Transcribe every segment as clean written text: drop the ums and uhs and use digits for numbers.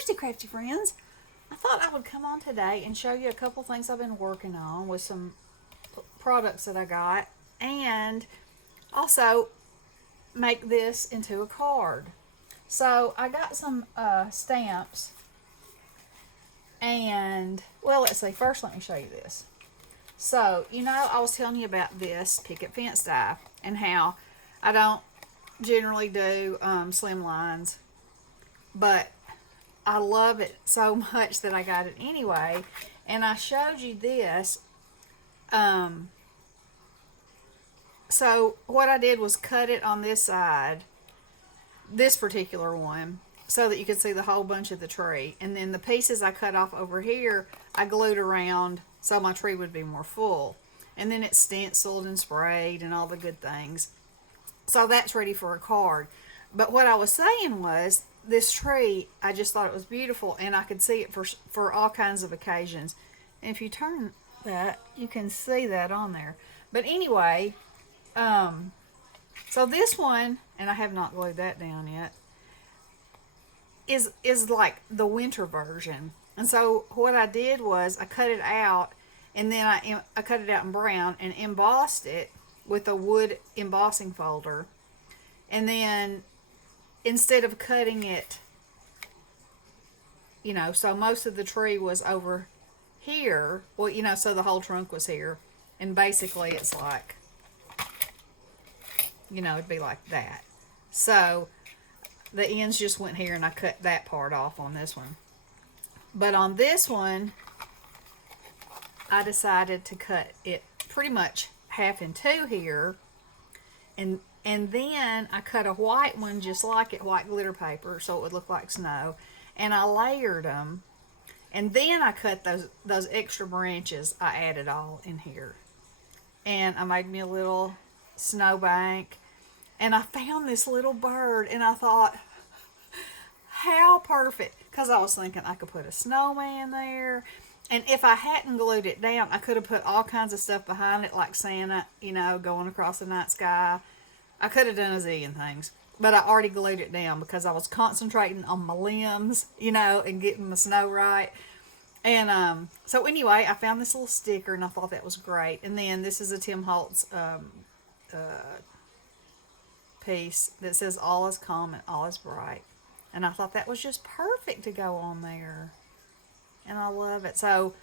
Thursday, Crafty Friends. I thought I would come on today and show you a couple things I've been working on with some products that I got, and also make this into a card. So I got some stamps, and well, let's see. First, let me show you this. So I was telling you about this Picket Fence Die and how I don't generally do slim lines, but I love it so much that I got it anyway. And I showed you this. So what I did was cut it on this side, this particular one, so that you could see the whole bunch of the tree. And then the pieces I cut off over here, I glued around so my tree would be more full. And then it's stenciled and sprayed and all the good things. So that's ready for a card. But what I was saying was, this tree, I just thought it was beautiful, and I could see it for all kinds of occasions. And if you turn that, you can see that on there. But anyway, so this one, and I have not glued that down yet, is like the winter version. And so what I did was I cut it out, and then I cut it out in brown and embossed it with a wood embossing folder. And then instead of cutting it, so most of the tree was over here, well, so the whole trunk was here, and basically it's like, it'd be like that. So the ends just went here, and I cut that part off on this one. But on this one, I decided to cut it pretty much half in two here, and then I cut a white one just like it, white glitter paper, so it would look like snow. And I layered them. And then I cut those extra branches, I added all in here. And I made me a little snowbank. And I found this little bird, and I thought, how perfect. Because I was thinking I could put a snowman there. And if I hadn't glued it down, I could have put all kinds of stuff behind it, like Santa, going across the night sky. I could have done a zillion things, but I already glued it down because I was concentrating on my limbs, and getting the snow right. And so anyway, I found this little sticker, and I thought that was great. And then this is a Tim Holtz piece that says all is calm and all is bright. And I thought that was just perfect to go on there. And I love it. So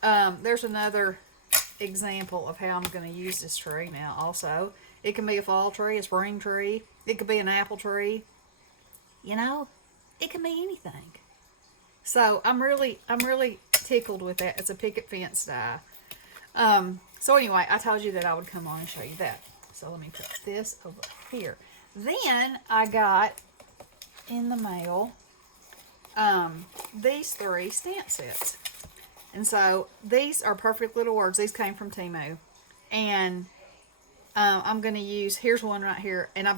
there's another example of how I'm going to use this tree now also. It can be a fall tree, a spring tree. It could be an apple tree. It can be anything. So I'm really tickled with that. It's a Picket Fence Die. So anyway, I told you that I would come on and show you that. So let me put this over here. Then I got in the mail these 3 stamp sets. And so these are perfect little words. These came from Temu. And I'm going to use, here's one right here. And I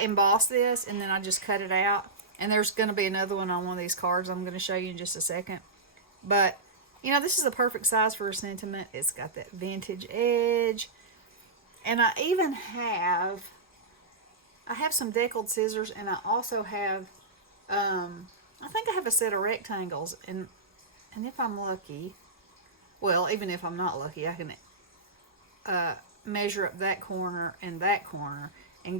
embossed this, and then I just cut it out. And there's going to be another one on one of these cards I'm going to show you in just a second. But, this is the perfect size for a sentiment. It's got that vintage edge. And I even have some deckled scissors, and I also have, I think I have a set of rectangles. And if I'm lucky, well, even if I'm not lucky, I can measure up that corner and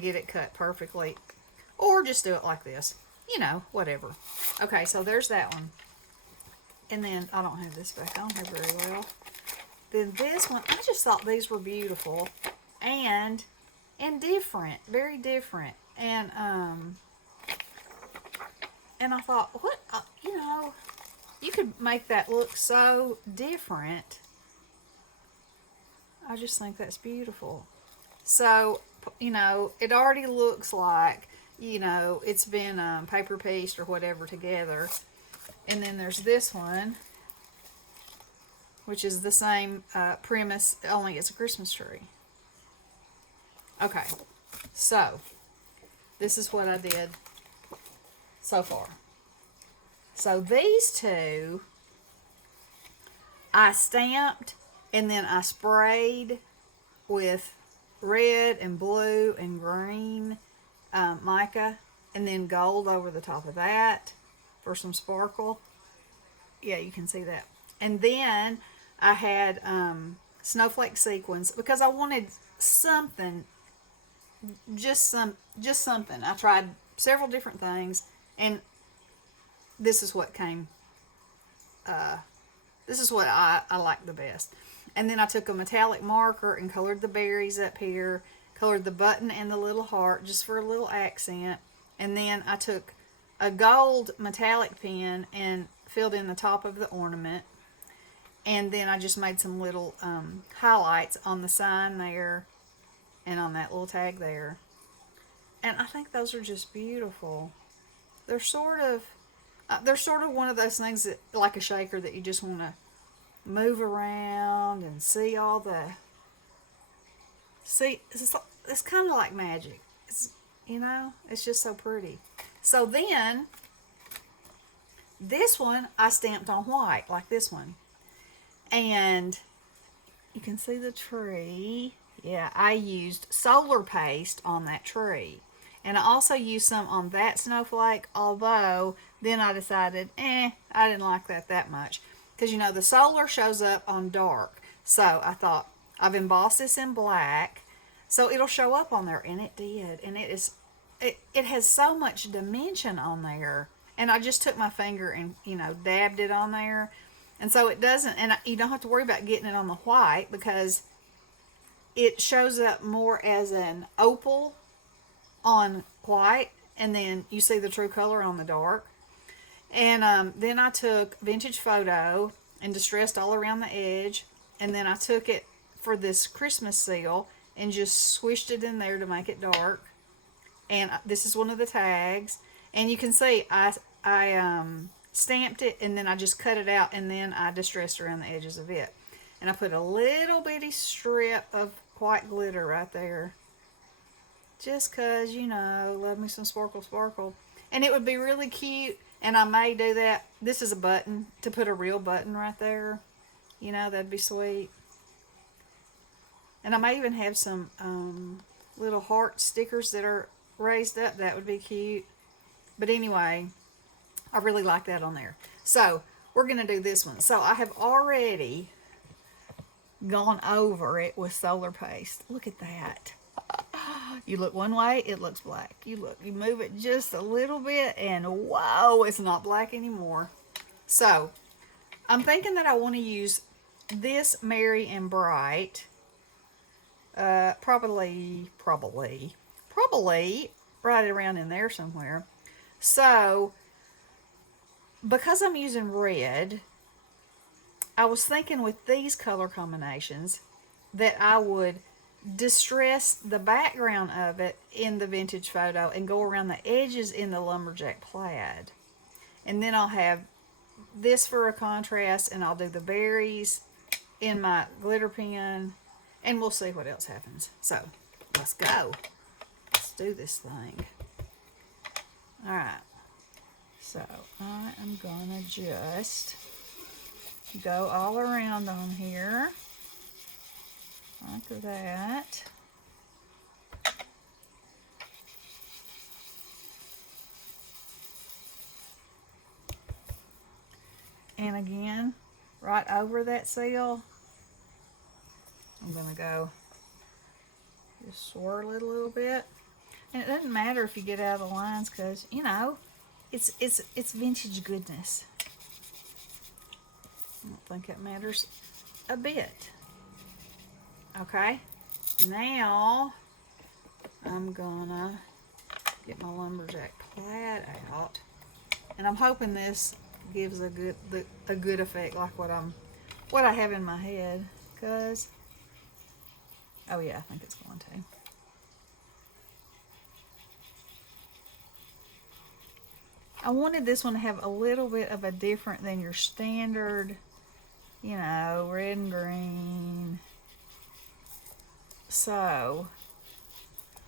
get it cut perfectly. Or just do it like this. Whatever. Okay, so there's that one. And then, I don't have this back on here very well. Then this one, I just thought these were beautiful. And different. Very different. And I thought, what, you could make that look so different. I just think that's beautiful. So, it already looks like, it's been paper pieced or whatever together. And then there's this one, which is the same premise, only it's a Christmas tree. Okay, so this is what I did so far. So these two, I stamped, and then I sprayed with red and blue and green mica, and then gold over the top of that. for some sparkle. Yeah, you can see that. And then I had snowflake sequins because I wanted something, just something. I tried several different things, and this is what came. This is what I like the best. And then I took a metallic marker and colored the berries up here, colored the button and the little heart just for a little accent. And then I took a gold metallic pen and filled in the top of the ornament. And then I just made some little highlights on the sign there and on that little tag there. And I think those are just beautiful. They're sort of one of those things that, like a shaker, that you just want to move around and see all the. See, it's kind of like magic. It's just so pretty. So then, this one I stamped on white, like this one. And you can see the tree. Yeah, I used solar paste on that tree. And I also used some on that snowflake, although then I decided, I didn't like that much. Because, the solar shows up on dark. So I thought, I've embossed this in black, so it'll show up on there. And it did. And it has so much dimension on there. And I just took my finger and, dabbed it on there. And so it doesn't, and you don't have to worry about getting it on the white because it shows up more as an opal on white, and then you see the true color on the dark. And then I took vintage photo and distressed all around the edge, and then I took it for this Christmas seal and just swished it in there to make it dark. And this is one of the tags, and you can see I stamped it, and then I just cut it out, and then I distressed around the edges of it. And I put a little bitty strip of white glitter right there. Just because, love me some sparkle. And it would be really cute, and I may do that. This is a button, to put a real button right there. That'd be sweet. And I may even have some little heart stickers that are raised up. That would be cute. But anyway, I really like that on there. So, we're going to do this one. So, I have already gone over it with solar paste. Look at that. You look one way, it looks black. You move it just a little bit, and whoa, it's not black anymore. So, I'm thinking that I want to use this Merry and Bright. Probably right around in there somewhere. So, because I'm using red, I was thinking with these color combinations that I would distress the background of it in the vintage photo and go around the edges in the lumberjack plaid. And then I'll have this for a contrast, and I'll do the berries in my glitter pen, and we'll see what else happens. So, let's go. Let's do this thing. Alright. So, I am going to just go all around on here. Like that. And again, right over that seal, I'm going to go just swirl it a little bit. And it doesn't matter if you get out of the lines because, it's vintage goodness. I don't think it matters a bit. Okay, now I'm gonna get my lumberjack plaid out, and I'm hoping this gives a good effect, like what I have in my head. Cause, oh yeah, I think it's going to. I wanted this one to have a little bit of a different than your standard, red and green. So,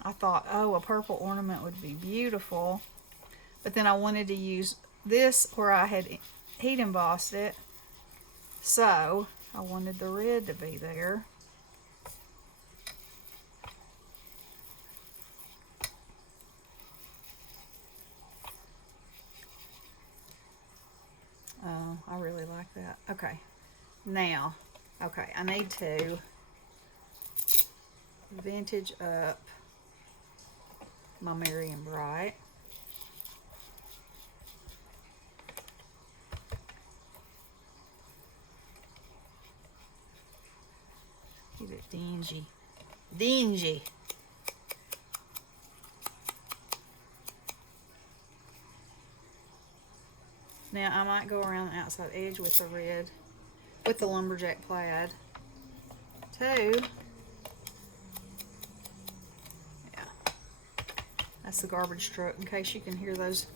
I thought, a purple ornament would be beautiful. But then I wanted to use this where I had heat embossed it. So, I wanted the red to be there. Oh, I really like that. Okay. Now, okay, I need to vintage up my Marion Bright. Get it dingy. Dingy. Now I might go around the outside edge with the red, with the lumberjack plaid too. Yeah, that's the garbage truck in case you can hear those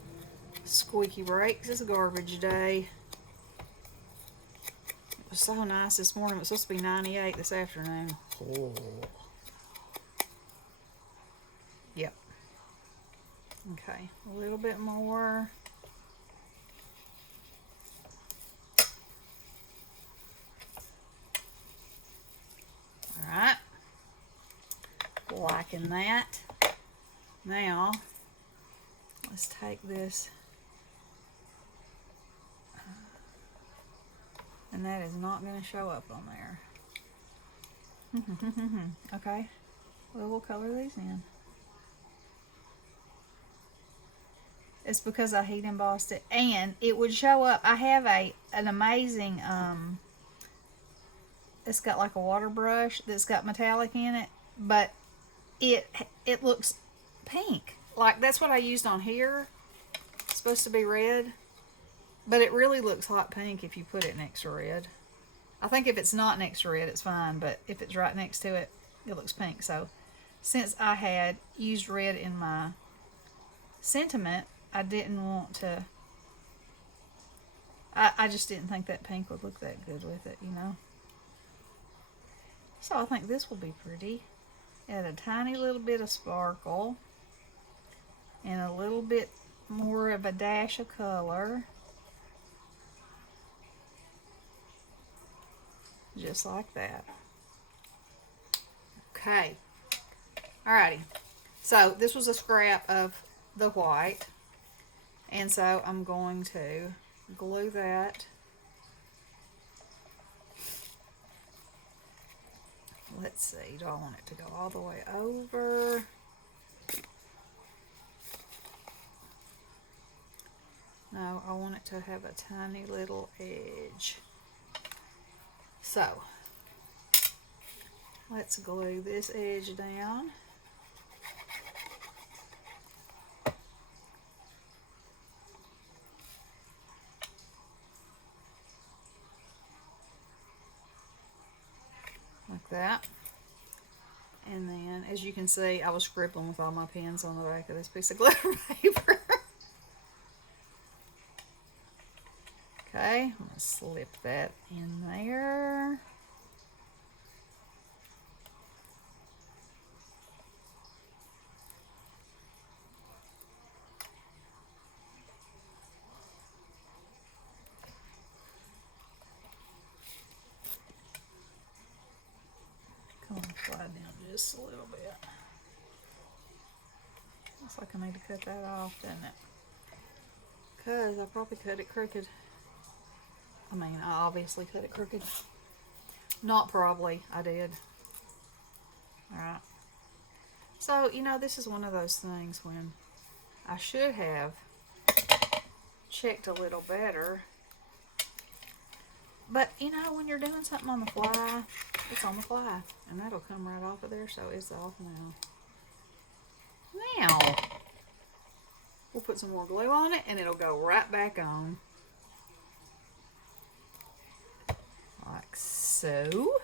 squeaky brakes. It's a garbage day. It was so nice this morning. It was supposed to be 98 this afternoon. Oh. Yep. Okay, a little bit more. Alright. Liking that. Now, let's take this. And that is not going to show up on there. Okay. Well, we'll color these in. It's because I heat embossed it. And it would show up. I have an amazing, it's got like a water brush that's got metallic in it. But it looks pink. Like, that's what I used on here. It's supposed to be red. But it really looks hot pink if you put it next to red. I think if it's not next to red, it's fine. But if it's right next to it, it looks pink. So, since I had used red in my sentiment, I didn't want to... I just didn't think that pink would look that good with it, you know. So, I think this will be pretty. Add a tiny little bit of sparkle. And a little bit more of a dash of color. Just like that. Okay. Alrighty. So this was a scrap of the white. And so I'm going to glue that. Let's see. Do I want it to go all the way over? No, I want it to have a tiny little edge. So, let's glue this edge down. Like that. And then, as you can see, I was scribbling with all my pens on the back of this piece of glitter paper. Okay, I'm going to slip that in there. Come on, slide down just a little bit. Looks like I need to cut that off, doesn't it? Because I probably cut it crooked. I mean, I obviously cut it crooked. Not probably, I did. Alright. So, you know, this is one of those things when I should have checked a little better. But, you know, when you're doing something on the fly, it's on the fly. And that'll come right off of there, so it's off now. Now, we'll put some more glue on it, and it'll go right back on. Like so.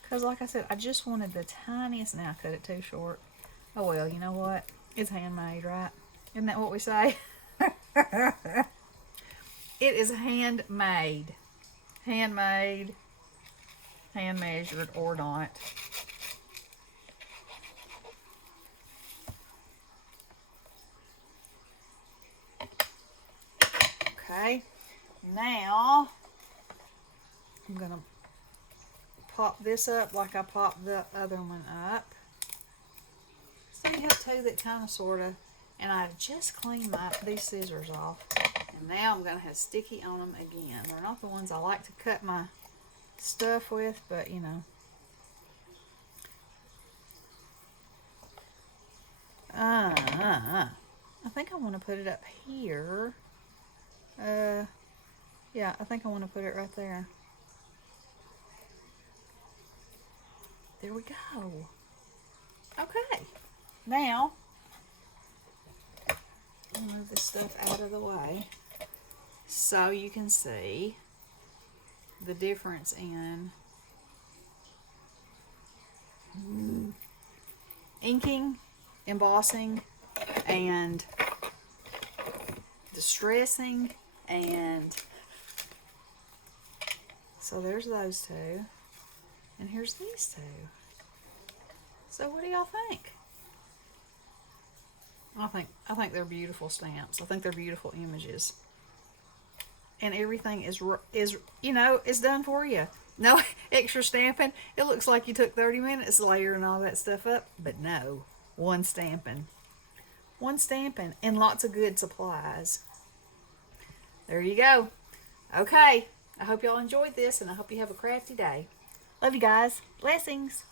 Because like I said, I just wanted the tiniest. Now I cut it too short. Oh well, you know what? It's handmade, right? Isn't that what we say? It is handmade. Handmade, hand measured or not. Okay, now I'm going to pop this up like I popped the other one up. So you have two that kind of sort of, And I just cleaned these scissors off. And now I'm going to have sticky on them again. They're not the ones I like to cut my stuff with, but you know. I think I want to put it up here. Yeah, I think I want to put it right there. There we go. Okay. Now, I'll move this stuff out of the way so you can see the difference in inking, embossing, and distressing, and so there's those two, and here's these two. So what do y'all think? I think they're beautiful stamps. I think they're beautiful images, and everything is you know, it's done for you. No extra stamping. It looks like you took 30 minutes layering all that stuff up, but no, one stamping, and lots of good supplies. There you go. Okay, I hope y'all enjoyed this, and I hope you have a crafty day. Love you guys. Blessings.